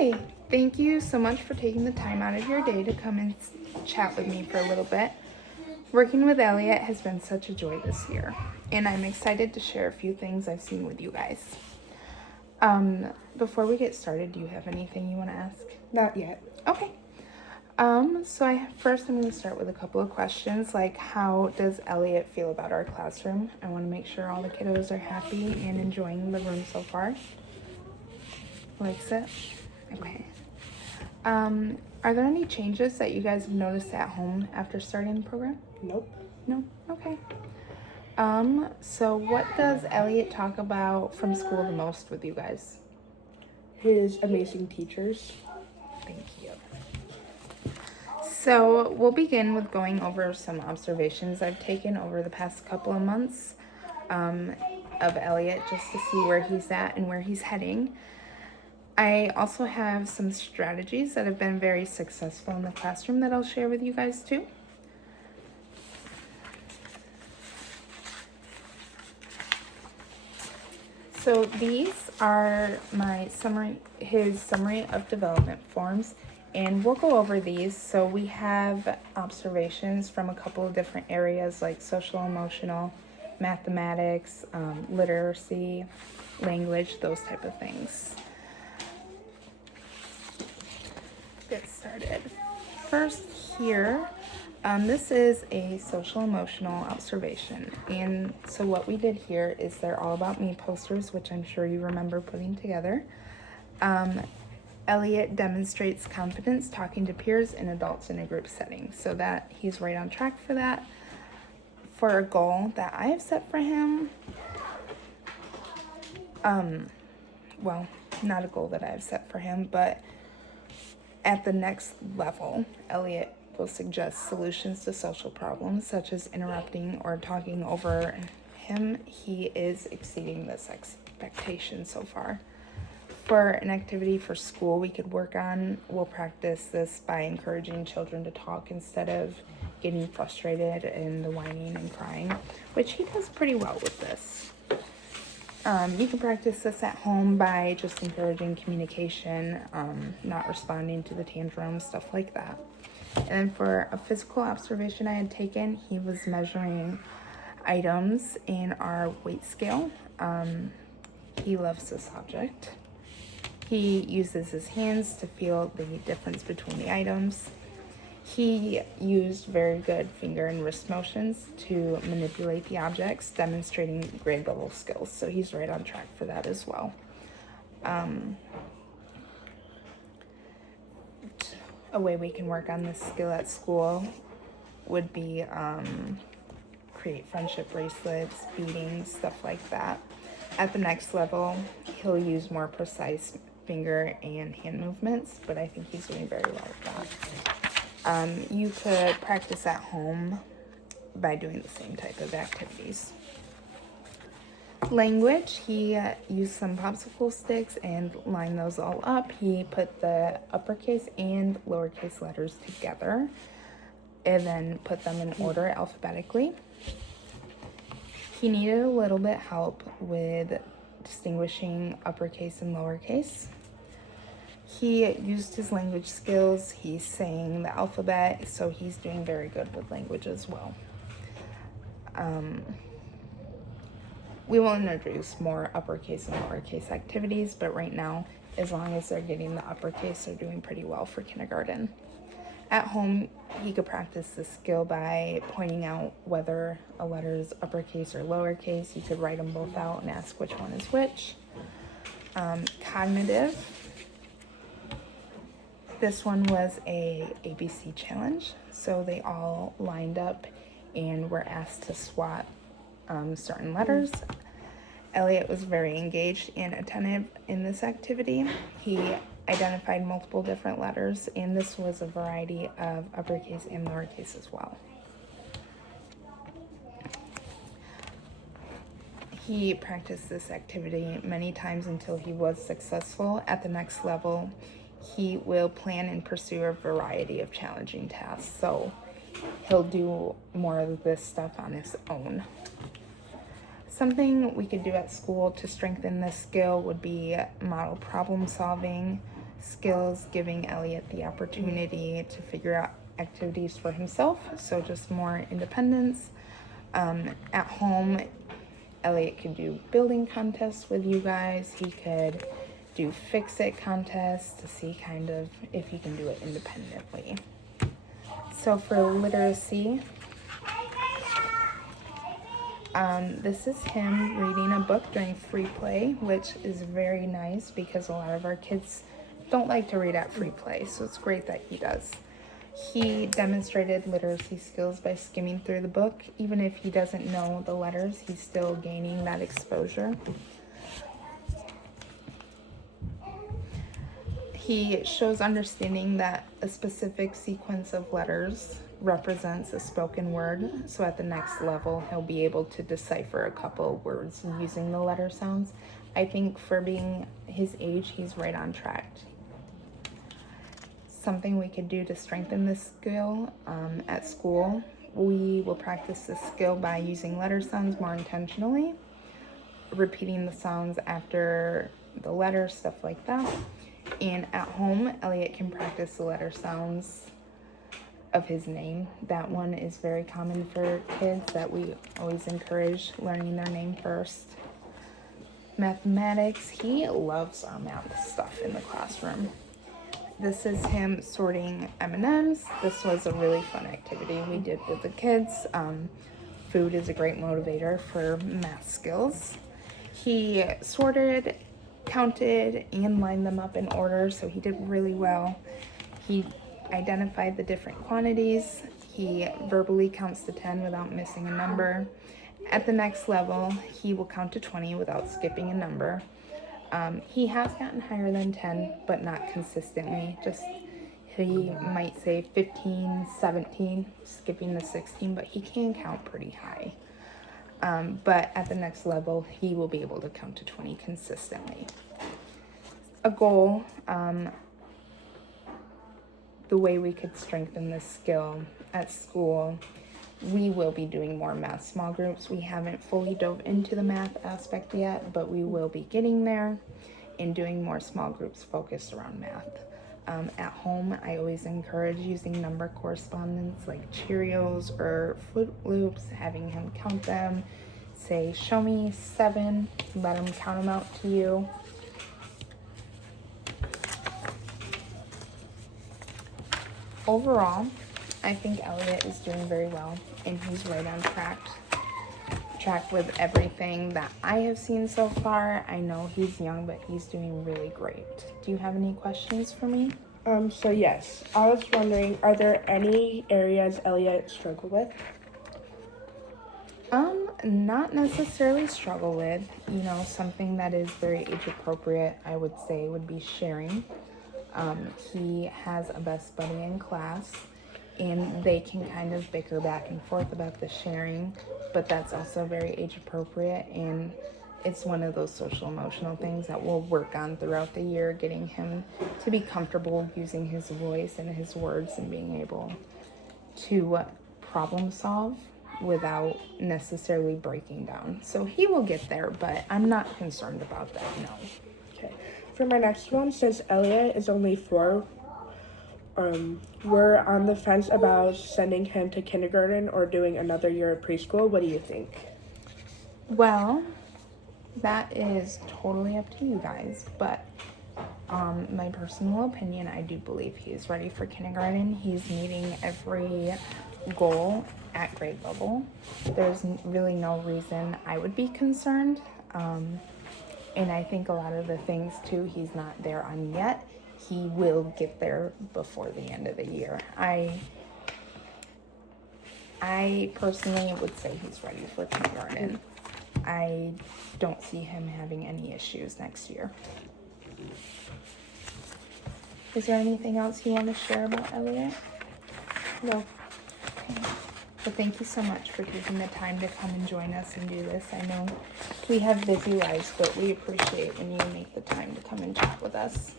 Hi, thank you so much for taking the time out of your day to come and chat with me for a little bit. Working with Elliot has been such a joy this year, and I'm excited to share a few things I've seen with you guys. Before we get started, do you have anything you want to ask? Not yet. Okay. First I'm going to start with a couple of questions, like how does Elliot feel about our classroom? I want to make sure all the kiddos are happy and enjoying the room so far. Likes it? Okay. Are there any changes that you guys have noticed at home after starting the program? Nope. No? Okay. So what does Elliot talk about from school the most with you guys? His amazing teachers. Thank you. So we'll begin with going over some observations I've taken over the past couple of months of Elliot, just to see where he's at and where he's heading. I also have some strategies that have been very successful in the classroom that I'll share with you guys too. So these are his summary of development forms, and we'll go over these. So we have observations from a couple of different areas like social emotional, mathematics, literacy, language, those type of things. Get started. First here, this is a social emotional observation, and so what we did here is they're all about me posters, which I'm sure you remember putting together. Elliot demonstrates confidence talking to peers and adults in a group setting, so that he's right on track for that. For a goal that I have set for him, well, not a goal that I have set for him, but at the next level, Elliot will suggest solutions to social problems such as interrupting or talking over him. He is exceeding this expectation so far. For an activity for school we could work on, we'll practice this by encouraging children to talk instead of getting frustrated and the whining and crying, which he does pretty well with this. You can practice this at home by just encouraging communication, not responding to the tantrums, stuff like that. And then for a physical observation I had taken, he was measuring items in our weight scale. He loves this object. He uses his hands to feel the difference between the items. He used very good finger and wrist motions to manipulate the objects, demonstrating grade level skills. So he's right on track for that as well. A way we can work on this skill at school would be create friendship bracelets, beadings, stuff like that. At the next level, he'll use more precise finger and hand movements, but I think he's doing very well with that. You could practice at home by doing the same type of activities. Language, he used some popsicle sticks and lined those all up. He put the uppercase and lowercase letters together and then put them in order alphabetically. He needed a little bit help with distinguishing uppercase and lowercase. He used his language skills. He's saying the alphabet, so he's doing very good with language as well. We will introduce more uppercase and lowercase activities, but right now, as long as they're getting the uppercase, they're doing pretty well for kindergarten. At home, he could practice this skill by pointing out whether a letter is uppercase or lowercase. You could write them both out and ask which one is which. Cognitive. This one was a ABC challenge, so they all lined up and were asked to swat certain letters. Elliot was very engaged and attentive in this activity. He identified multiple different letters, and this was a variety of uppercase and lowercase as well. He practiced this activity many times until he was successful. At the next level, he will plan and pursue a variety of challenging tasks, so he'll do more of this stuff on his own. Something we could do at school to strengthen this skill would be model problem solving, skills, giving Elliot the opportunity to figure out activities for himself, so just more independence. At home, Elliot could do building contests with you guys. He could do fix-it contests to see kind of if he can do it independently. So for literacy, this is him reading a book during free play, which is very nice because a lot of our kids don't like to read at free play, so it's great that he does. He demonstrated literacy skills by skimming through the book. Even if he doesn't know the letters, he's still gaining that exposure. He shows understanding that a specific sequence of letters represents a spoken word. So at the next level, he'll be able to decipher a couple words using the letter sounds. I think for being his age, he's right on track. Something we could do to strengthen this skill at school, we will practice this skill by using letter sounds more intentionally, repeating the sounds after the letter, stuff like that. And at home, Elliot can practice the letter sounds of his name. That one is very common for kids, that we always encourage learning their name first. Mathematics, he loves our math stuff in the classroom. This is him sorting M&Ms. This was a really fun activity we did with the kids. Food is a great motivator for math skills. He sorted, counted, and lined them up in order, so he did really well. He identified the different quantities. He verbally counts to 10 without missing a number. At the next level, he will count to 20 without skipping a number. He has gotten higher than 10, but not consistently. Just he might say 15, 17, skipping the 16, but he can count pretty high. But at the next level, he will be able to count to 20 consistently. A goal, the way we could strengthen this skill at school, we will be doing more math small groups. We haven't fully dove into the math aspect yet, but we will be getting there and doing more small groups focused around math. At home, I always encourage using number correspondence like Cheerios or Fruit Loops, having him count them. Say, show me 7, let him count them out to you. Overall, I think Elliot is doing very well, and he's right on track with everything that I have seen so far. I know he's young, but he's doing really great. Do you have any questions for me? So yes, I was wondering, are there any areas Elliot struggled with? Not necessarily struggle with. Something that is very age appropriate, I would say, would be sharing. He has a best buddy in class, and they can kind of bicker back and forth about the sharing, but that's also very age appropriate, and it's one of those social emotional things that we'll work on throughout the year, getting him to be comfortable using his voice and his words and being able to problem solve without necessarily breaking down. So he will get there, but I'm not concerned about that, no. Okay. For my next one, since Elliot is only 4, we're on the fence about sending him to kindergarten or doing another year of preschool. What do you think? Well, that is totally up to you guys, but my personal opinion, I do believe he is ready for kindergarten. He's meeting every goal at grade level. There's really no reason I would be concerned. And I think a lot of the things too, he's not there on yet. He will get there before the end of the year. I personally would say he's ready for kindergarten. I don't see him having any issues next year. Is there anything else you want to share about Elliot? No. Okay. Well, thank you so much for taking the time to come and join us and do this. I know we have busy lives, but we appreciate when you make the time to come and chat with us.